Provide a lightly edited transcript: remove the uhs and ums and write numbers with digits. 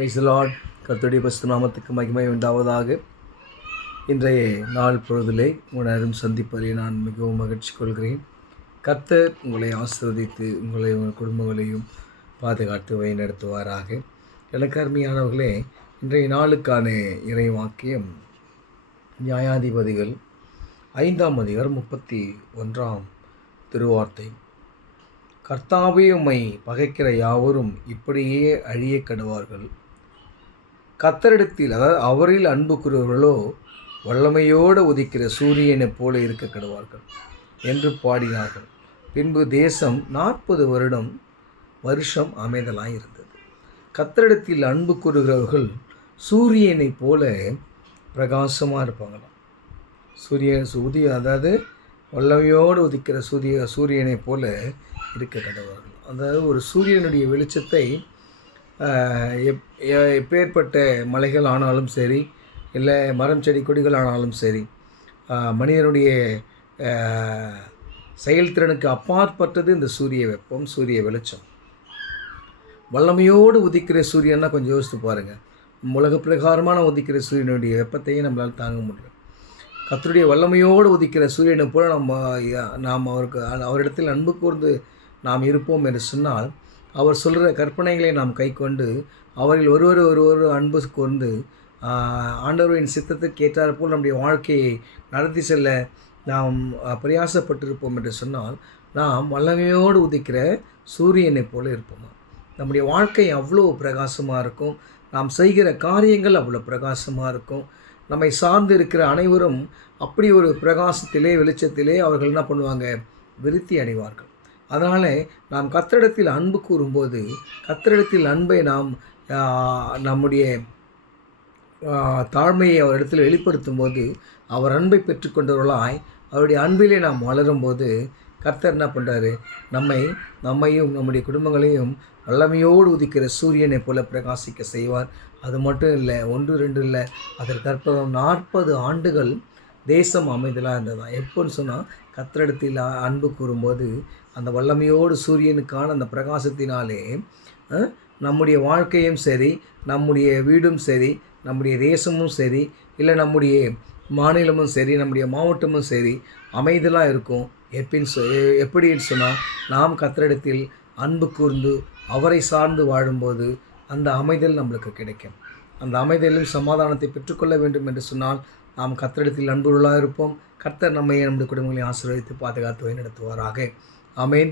Praise the Lord. கர்த்தருடைய பரிசுத்த நாமத்துக்கு மகிமை உண்டாவதாக. இன்றைய நாள் பொழுதிலே உணரும் சந்திப்பதை நான் மிகவும் மகிழ்ச்சி கொள்கிறேன். கர்த்தர் உங்களை ஆசீர்வதித்து உங்களை உங்கள் குடும்பங்களையும் பாதுகாத்து வழிநடத்துவாராக. எனக்கு அருமையானவர்களே, இன்றைய நாளுக்கான இறை வாக்கியம் நியாயாதிபதிகள் 5ஆம் அதிகாரம் 31ஆம் திருவார்த்தை. கர்த்தாவே, உம்மை பகைக்கிற யாவரும் இப்படியே அழிய கடுவார்கள். கர்த்தரிடத்தில், அதாவது அவரில் அன்பு கூறுவர்களோ வல்லமையோடு உதிக்கிற சூரியனைப் போல இருக்க கடுவார்கள் என்று பாடினார்கள். பின்பு தேசம் 40 வருஷம் அமைதலாய் இருந்தது. கர்த்தரிடத்தில் அன்பு கூறுகிறவர்கள் சூரியனைப் போல பிரகாசமாக இருப்பாங்களாம். அதாவது வல்லமையோடு உதிக்கிற சூரியனைப் போல இருக்க கடவார்கள். அதாவது ஒரு சூரியனுடைய வெளிச்சத்தை எப்பேற்பட்ட மலைகள் ஆனாலும் சரி, இல்லை மரம் செடி கொடிகள் ஆனாலும் சரி, மனிதனுடைய செயல்திறனுக்கு அப்பாற்பட்டது இந்த சூரிய வெப்பம், சூரிய வெளிச்சம். வல்லமையோடு உதிக்கிற சூரியன்னா கொஞ்சம் யோசித்து பாருங்கள். உலக பிரகாரமான உதிக்கிற சூரியனுடைய வெப்பத்தையும் நம்மளால் தாங்க முடியும். கர்த்தருடைய வல்லமையோடு உதிக்கிற சூரியனை போல நாம் அவரிடத்தில் அன்பு கூர்ந்து நாம் இருப்போம் என்று சொன்னால், அவர் சொல்கிற கற்பனைகளை நாம் கைக்கொண்டு அவரில் ஒருவர் அன்பு கூர்ந்து ஆண்டவரின் சித்தத்துக்கு ஏற்றாற் போல் நம்முடைய வாழ்க்கையை நடத்தி செல்ல நாம் பிரயாசப்பட்டிருப்போம் என்று சொன்னால், நாம் வல்லமையோடு உதிக்கிற சூரியனைப் போல இருப்போம். நம்முடைய வாழ்க்கை அவ்வளோ பிரகாசமாக இருக்கும். நாம் செய்கிற காரியங்கள் அவ்வளோ பிரகாசமாக இருக்கும். நம்மை சார்ந்து இருக்கிற அனைவரும் அப்படி ஒரு பிரகாசத்திலே, வெளிச்சத்திலே அவர்கள் என்ன பண்ணுவாங்க? விருத்தி அடைவார்கள். அதனால் நாம் கர்த்தரிடத்தில் அன்பு கூறும்போது, கர்த்தரிடத்தில் அன்பை நாம் நம்முடைய தாழ்மையை அவரிடத்தில் வெளிப்படுத்தும் போது, அவர் அன்பை பெற்றுக்கொண்டவர்களாய் அவருடைய அன்பிலே நாம் வளரும்போது, கர்த்தர் என்ன பண்ணுறாரு? நம்மையும் நம்முடைய குடும்பங்களையும் வல்லமையோடு உதிக்கிற சூரியனை போல பிரகாசிக்க செய்வார். அது மட்டும் இல்லை, 1 2 இல்லை, அதற்கு அற்புதம் 40 ஆண்டுகள் தேசம் அமைதலாக இருந்ததான். எப்போன்னு சொன்னால், கர்த்தரிடத்தில் அன்பு கூறும்போது அந்த வல்லமையோடு சூரியனுக்கான அந்த பிரகாசத்தினாலே நம்முடைய வாழ்க்கையும் சரி, நம்முடைய வீடும் சரி, நம்முடைய தேசமும் சரி, இல்லை நம்முடைய மாநிலமும் சரி, நம்முடைய மாவட்டமும் சரி அமைதலாக இருக்கும். எப்படின்னு சொன்னால், நாம் கர்த்தரிடத்தில் அன்பு கூர்ந்து அவரை சார்ந்து வாழும்போது அந்த அமைதல் நம்மளுக்கு கிடைக்கும். அந்த அமைதலில் சமாதானத்தை பெற்றுக்கொள்ள வேண்டும் என்று சொன்னால், நாம் கர்த்தரிடத்தில் அன்புள்ளதாக இருப்போம். கர்த்தர் நம்முடைய குடும்பங்களை ஆசீர்வதித்து பாதுகாத்து வழி நடத்துவாராக. ஆமென்.